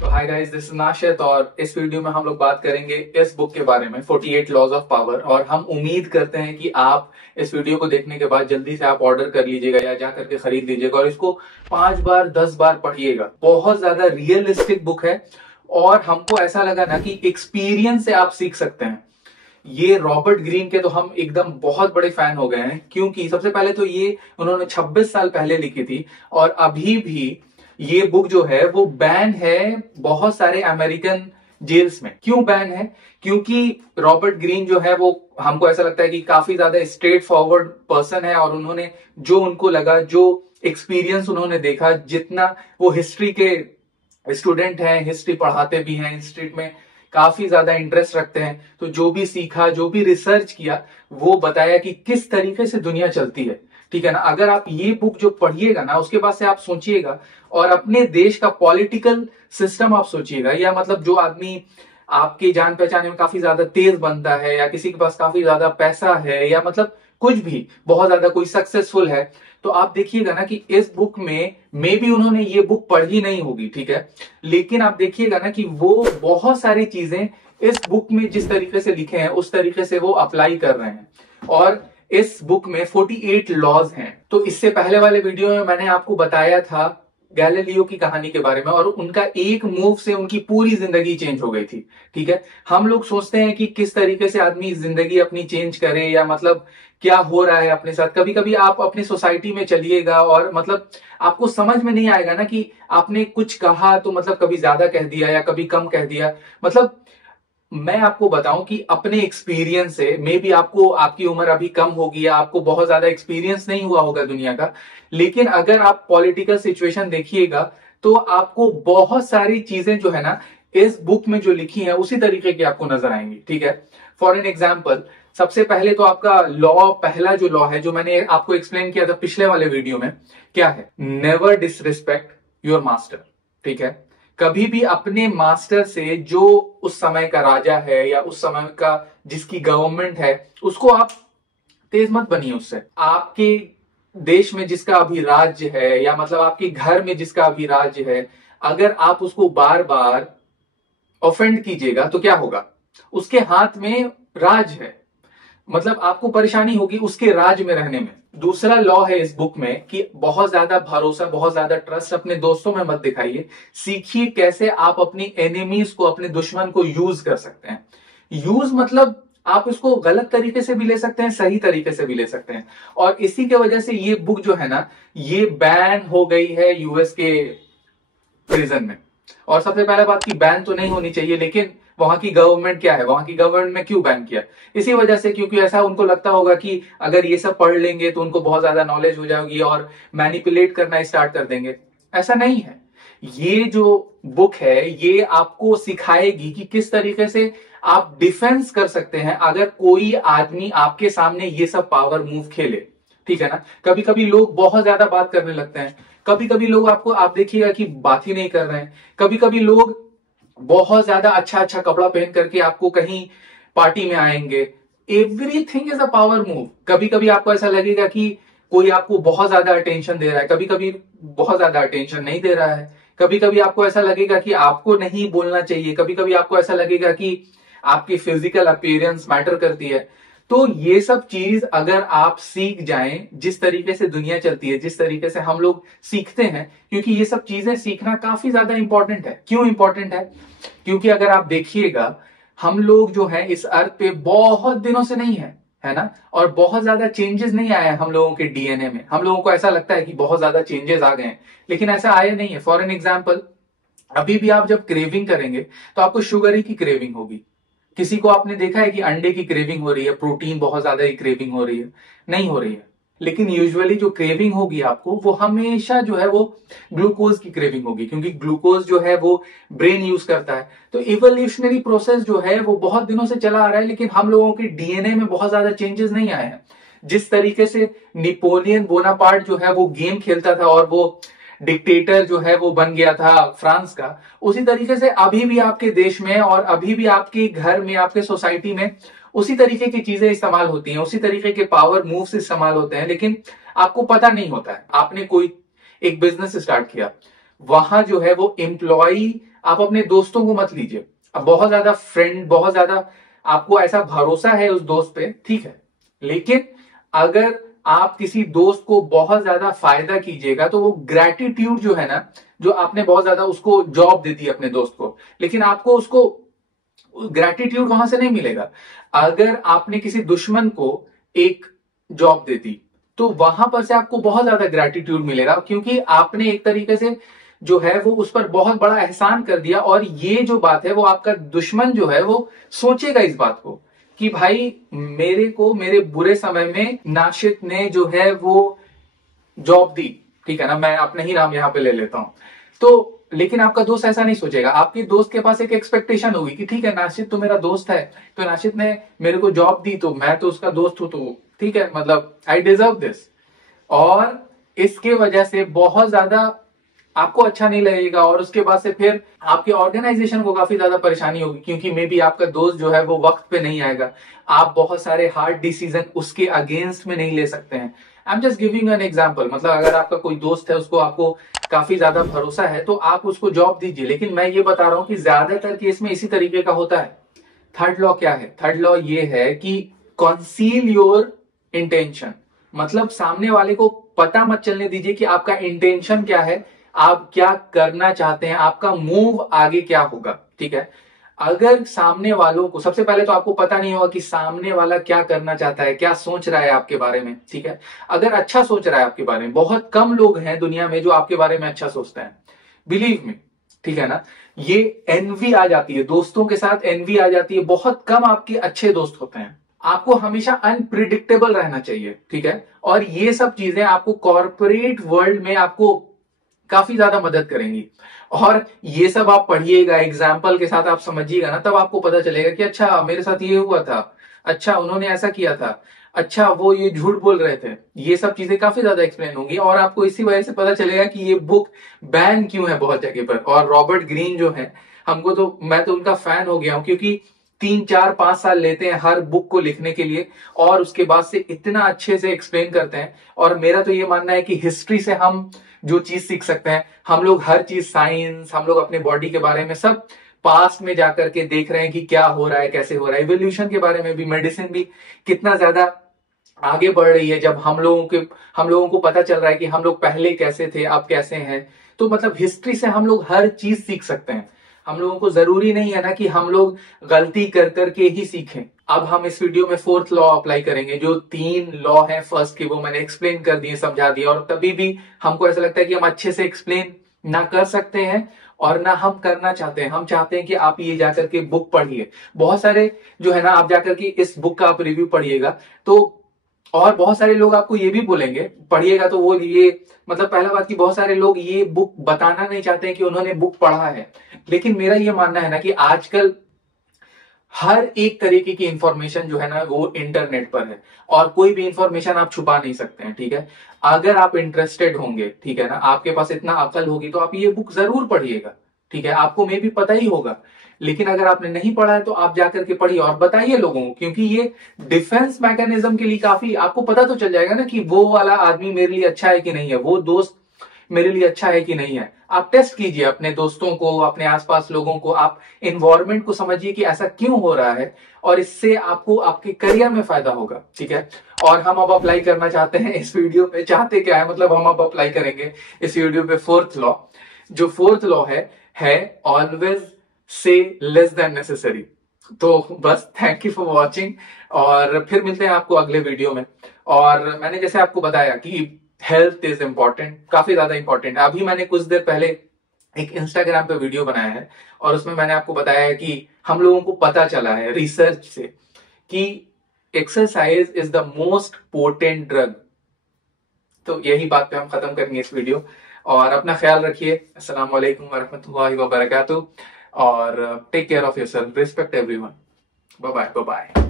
तो hi guys, this is Nashid और इस वीडियो में हम लोग बात करेंगे इस बुक के बारे में 48 लॉज ऑफ पावर। और हम उम्मीद करते हैं कि आप इस वीडियो को देखने के बाद जल्दी से आप ऑर्डर कर लीजिएगा या जा करके खरीद लीजिएगा और इसको 5 बार 10 बार पढ़िएगा। बहुत ज्यादा रियलिस्टिक बुक है और हमको ऐसा लगा ना कि एक्सपीरियंस से आप सीख सकते हैं। ये रॉबर्ट ग्रीन के तो हम एकदम बहुत बड़े फैन हो गए हैं, क्योंकि सबसे पहले तो ये उन्होंने 26 साल पहले लिखी थी और अभी भी ये बुक जो है वो बैन है बहुत सारे अमेरिकन जेल्स में। क्यों बैन है? क्योंकि रॉबर्ट ग्रीन जो है वो हमको ऐसा लगता है कि काफी ज्यादा स्ट्रेट फॉरवर्ड पर्सन है और उन्होंने जो उनको लगा, जो एक्सपीरियंस उन्होंने देखा, जितना वो हिस्ट्री के स्टूडेंट हैं, हिस्ट्री पढ़ाते भी हैं, हिस्ट्री में काफी ज्यादा इंटरेस्ट रखते हैं, तो जो भी सीखा, जो भी रिसर्च किया, वो बताया कि किस तरीके से दुनिया चलती है। ठीक है ना? अगर आप ये बुक जो पढ़िएगा ना, उसके बाद से आप सोचिएगा और अपने देश का पॉलिटिकल सिस्टम आप सोचिएगा, या मतलब जो आदमी आपके जान पहचान में काफी ज्यादा तेज बनता है या किसी के पास काफी ज्यादा पैसा है या मतलब कुछ भी बहुत ज्यादा कोई सक्सेसफुल है, तो आप देखिएगा ना कि इस बुक में मे भी उन्होंने ये बुक पढ़ी नहीं होगी, ठीक है, लेकिन आप देखिएगा ना कि वो बहुत सारी चीजें इस बुक में जिस तरीके से लिखे हैं उस तरीके से वो अप्लाई कर रहे हैं। और इस बुक में 48 लॉज हैं। तो इससे पहले वाले वीडियो में मैंने आपको बताया था गैलीलियो की कहानी के बारे में और उनका एक मूव से उनकी पूरी जिंदगी चेंज हो गई थी। ठीक है, हम लोग सोचते हैं कि किस तरीके से आदमी जिंदगी अपनी चेंज करे या मतलब क्या हो रहा है अपने साथ। कभी कभी आप अपनी सोसाइटी में चलिएगा और मतलब आपको समझ में नहीं आएगा ना कि आपने कुछ कहा तो मतलब कभी ज्यादा कह दिया या कभी कम कह दिया। मतलब मैं आपको बताऊं कि अपने एक्सपीरियंस से, मे बी आपको, आपकी उम्र अभी कम होगी या आपको बहुत ज्यादा एक्सपीरियंस नहीं हुआ होगा दुनिया का, लेकिन अगर आप पॉलिटिकल सिचुएशन देखिएगा तो आपको बहुत सारी चीजें जो है ना इस बुक में जो लिखी है उसी तरीके की आपको नजर आएंगी। ठीक है, फॉर एन एग्जाम्पल, सबसे पहले तो आपका लॉ, पहला जो लॉ है जो मैंने आपको एक्सप्लेन किया था पिछले वाले वीडियो में, क्या है? Never disrespect your master. ठीक है, कभी भी अपने मास्टर से, जो उस समय का राजा है या उस समय का जिसकी गवर्नमेंट है, उसको आप तेज मत बनिए उससे। आपके देश में जिसका अभी राज्य है या मतलब आपके घर में जिसका अभी राज्य है, अगर आप उसको बार बार ऑफेंड कीजिएगा तो क्या होगा? उसके हाथ में राज है, मतलब आपको परेशानी होगी उसके राज में रहने में। दूसरा लॉ है इस बुक में कि बहुत ज्यादा भरोसा, बहुत ज्यादा ट्रस्ट अपने दोस्तों में मत दिखाइए। सीखिए कैसे आप अपनी एनिमीज को, अपने दुश्मन को यूज कर सकते हैं। यूज मतलब आप इसको गलत तरीके से भी ले सकते हैं, सही तरीके से भी ले सकते हैं। और इसी के वजह से ये बुक जो है ना, ये बैन हो गई है यूएस के प्रिजन में। और सबसे पहले बात की बैन तो नहीं होनी चाहिए, लेकिन वहां की गवर्नमेंट क्या है, वहां की गवर्नमेंट में क्यों बैन किया? इसी वजह से, क्योंकि ऐसा उनको लगता होगा कि अगर ये सब पढ़ लेंगे तो उनको बहुत ज्यादा नॉलेज हो जाएगी और मैनिपुलेट करना स्टार्ट कर देंगे। ऐसा नहीं है। ये जो बुक है ये आपको सिखाएगी कि किस तरीके से आप डिफेंस कर सकते हैं अगर कोई आदमी आपके सामने ये सब पावर मूव खेले। ठीक है ना? कभी कभी लोग बहुत ज्यादा बात करने लगते हैं, कभी कभी लोग आपको, आप देखिएगा कि बात ही नहीं कर रहे हैं। कभी कभी लोग बहुत ज्यादा अच्छा अच्छा कपड़ा पहन करके आपको कहीं पार्टी में आएंगे। Everything is a power move. कभी कभी आपको ऐसा लगेगा कि कोई आपको बहुत ज्यादा अटेंशन दे रहा है, कभी कभी बहुत ज्यादा अटेंशन नहीं दे रहा है। कभी कभी आपको ऐसा लगेगा कि आपको नहीं बोलना चाहिए, कभी कभी आपको ऐसा लगेगा कि आपकी फिजिकल अपीयरेंस मैटर करती है। तो ये सब चीज अगर आप सीख जाएं, जिस तरीके से दुनिया चलती है, जिस तरीके से हम लोग सीखते हैं, क्योंकि ये सब चीजें सीखना काफी ज्यादा इंपॉर्टेंट है। क्यों इंपॉर्टेंट है? क्योंकि अगर आप देखिएगा, हम लोग जो है इस अर्थ पे बहुत दिनों से नहीं है ना, और बहुत ज्यादा चेंजेस नहीं आए हम लोगों के डीएनए में। हम लोगों को ऐसा लगता है कि बहुत ज्यादा चेंजेस आ गए हैं, लेकिन ऐसा आया नहीं है। फॉर एन एग्जाम्पल, अभी भी आप जब क्रेविंग करेंगे तो आपको शुगर ही की क्रेविंग होगी। किसी को आपने देखा है कि अंडे की क्रेविंग हो रही है, प्रोटीन बहुत ज्यादा ही क्रेविंग हो रही है? नहीं हो रही है। लेकिन यूजुअली जो क्रेविंग होगी आपको, वो हमेशा जो है वो ग्लूकोज की क्रेविंग होगी, क्योंकि ग्लूकोज जो है वो ब्रेन यूज करता है। तो इवोल्यूशनरी प्रोसेस जो है वो बहुत दिनों से चला आ रहा है, लेकिन हम लोगों के डीएनए में बहुत ज्यादा चेंजेस नहीं आए हैं। जिस तरीके से नेपोलियन बोनापार्ट जो है वो गेम खेलता था और वो डिक्टेटर जो है वो बन गया था फ्रांस का, उसी तरीके से अभी भी आपके देश में और अभी भी आपके घर में, आपके सोसाइटी में उसी तरीके की चीजें इस्तेमाल होती हैं, उसी तरीके के पावर मूव्स इस्तेमाल होते हैं, लेकिन आपको पता नहीं होता है। आपने कोई एक बिजनेस स्टार्ट किया, वहां जो है वो एम्प्लॉय आप अपने दोस्तों को मत लीजिए। अब बहुत ज्यादा फ्रेंड, बहुत ज्यादा आपको ऐसा भरोसा है उस दोस्त पे, ठीक है, लेकिन अगर आप किसी दोस्त को बहुत ज्यादा फायदा कीजिएगा तो वो ग्रेटिट्यूड जो है ना, जो आपने बहुत ज्यादा उसको जॉब दे दी अपने दोस्त को, लेकिन आपको उसको ग्रेटिट्यूड वहां से नहीं मिलेगा। अगर आपने किसी दुश्मन को एक जॉब दे दी तो वहां पर से आपको बहुत ज्यादा ग्रेटिट्यूड मिलेगा, क्योंकि आपने एक तरीके से जो है वो उस पर बहुत बड़ा एहसान कर दिया। और ये जो बात है वो आपका दुश्मन जो है वो सोचेगा इस बात को कि भाई मेरे को मेरे बुरे समय में नाशिद ने जो है वो जॉब दी, ठीक है ना, मैं अपने ही नाम यहां पे ले लेता हूं। तो लेकिन आपका दोस्त ऐसा नहीं सोचेगा। आपके दोस्त के पास एक एक्सपेक्टेशन होगी कि ठीक है नाशिद तो मेरा दोस्त है, तो नाशिद ने मेरे को जॉब दी तो मैं तो उसका दोस्त हूं, तो ठीक है, मतलब आई डिजर्व दिस। और इसके वजह से बहुत ज्यादा आपको अच्छा नहीं लगेगा और उसके बाद से फिर आपके ऑर्गेनाइजेशन को काफी ज्यादा परेशानी होगी, क्योंकि मे बी आपका दोस्त जो है वो वक्त पे नहीं आएगा। आप बहुत सारे हार्ड डिसीजन उसके अगेंस्ट में नहीं ले सकते हैं। I am just giving an example. मतलब अगर आपका कोई दोस्त है, उसको आपको काफी ज्यादा भरोसा है, तो आप उसको जॉब दीजिए। लेकिन मैं ये बता रहा हूं कि ज्यादातर केस में इसी तरीके का होता है। थर्ड लॉ क्या है? थर्ड लॉ ये है कि कंसील योर इंटेंशन। मतलब सामने वाले को पता मत चलने दीजिए कि आपका इंटेंशन क्या है, आप क्या करना चाहते हैं, आपका मूव आगे क्या होगा, ठीक है। अगर सामने वालों को, सबसे पहले तो आपको पता नहीं होगा कि सामने वाला क्या करना चाहता है, क्या सोच रहा है आपके बारे में, ठीक है। अगर अच्छा सोच रहा है आपके बारे में, बहुत कम लोग हैं दुनिया में जो आपके बारे में अच्छा सोचते हैं, बिलीव मी, ठीक है ना। ये एनवी आ जाती है, दोस्तों के साथ एनवी आ जाती है। बहुत कम आपके अच्छे दोस्त होते हैं। आपको हमेशा अनप्रिडिक्टेबल रहना चाहिए, ठीक है। और ये सब चीजें आपको कॉर्पोरेट वर्ल्ड में आपको काफी ज्यादा मदद करेंगी। और ये सब आप पढ़िएगा, एग्जाम्पल के साथ आप समझिएगा ना, तब आपको पता चलेगा कि अच्छा मेरे साथ ये हुआ था, अच्छा उन्होंने ऐसा किया था, अच्छा वो ये झूठ बोल रहे थे। ये सब चीजें काफी ज्यादा एक्सप्लेन होंगी और आपको इसी वजह से पता चलेगा कि ये बुक बैन क्यों है बहुत जगह पर। और रॉबर्ट ग्रीन जो है, हमको तो, मैं तो उनका फैन हो गया हूं, क्योंकि 3 4 5 साल लेते हैं हर बुक को लिखने के लिए और उसके बाद से इतना अच्छे से एक्सप्लेन करते हैं। और मेरा तो ये मानना है कि हिस्ट्री से हम जो चीज सीख सकते हैं, हम लोग हर चीज, साइंस, हम लोग अपने बॉडी के बारे में सब पास्ट में जाकर के देख रहे हैं कि क्या हो रहा है, कैसे हो रहा है। इवोल्यूशन के बारे में भी, मेडिसिन भी कितना ज्यादा आगे बढ़ रही है, जब हम लोगों को पता चल रहा है कि हम लोग पहले कैसे थे, अब कैसे हैं। तो मतलब हिस्ट्री से हम लोग हर चीज सीख सकते हैं। हम लोगों को जरूरी नहीं है ना कि हम लोग गलती कर करके ही सीखें। अब हम इस वीडियो में 4th लॉ अप्लाई करेंगे। जो 3 लॉ है फर्स्ट के, वो मैंने एक्सप्लेन कर दिए, समझा दिया। और तभी भी हमको ऐसा लगता है कि हम अच्छे से एक्सप्लेन ना कर सकते हैं और ना हम करना चाहते हैं। हम चाहते हैं कि आप ये जाकर के बुक पढ़िए। बहुत सारे जो है ना, आप जाकर के इस बुक का आप रिव्यू पढ़िएगा तो, और बहुत सारे लोग आपको ये भी बोलेंगे पढ़िएगा तो वो ये, मतलब पहला बात कि बहुत सारे लोग ये बुक बताना नहीं चाहते हैं कि उन्होंने बुक पढ़ा है। लेकिन मेरा ये मानना है ना कि आजकल हर एक तरीके की इंफॉर्मेशन जो है ना वो इंटरनेट पर है और कोई भी इंफॉर्मेशन आप छुपा नहीं सकते हैं, ठीक है। अगर आप इंटरेस्टेड होंगे, ठीक है ना, आपके पास इतना अकल होगी तो आप ये बुक जरूर पढ़िएगा, ठीक है। आपको मे भी पता ही होगा, लेकिन अगर आपने नहीं पढ़ा है तो आप जाकर के पढ़िए और बताइए लोगों को, क्योंकि ये डिफेंस मैकेनिज्म के लिए काफी, आपको पता तो चल जाएगा ना कि वो वाला आदमी मेरे लिए अच्छा है कि नहीं है, वो दोस्त मेरे लिए अच्छा है कि नहीं है। आप टेस्ट कीजिए अपने दोस्तों को, अपने आसपास लोगों को, आप इन्वायरमेंट को समझिए कि ऐसा क्यों हो रहा है और इससे आपको आपके करियर में फायदा होगा, ठीक है। और हम अब अप्लाई करना चाहते हैं इस वीडियो पे, चाहते क्या है मतलब, हम अब अप्लाई करेंगे इस वीडियो पे 4th लॉ। जो 4th लॉ है always say less than necessary. तो बस थैंक यू फॉर वॉचिंग और फिर मिलते हैं आपको अगले वीडियो में। और मैंने जैसे आपको बताया कि हेल्थ इज इंपॉर्टेंट, काफी ज्यादा इंपॉर्टेंट है। अभी मैंने कुछ देर पहले एक इंस्टाग्राम पे वीडियो बनाया है और उसमें मैंने आपको बताया है कि हम लोगों को पता चला है रिसर्च से कि exercise is the most potent drug. तो यही बात पे हम खत्म करेंगे इस वीडियो और अपना ख्याल रखिए। अस्सलाम वालेकुम वरहमतुल्लाहि वबरकातुहू और take care of yourself, respect everyone, bye bye bye.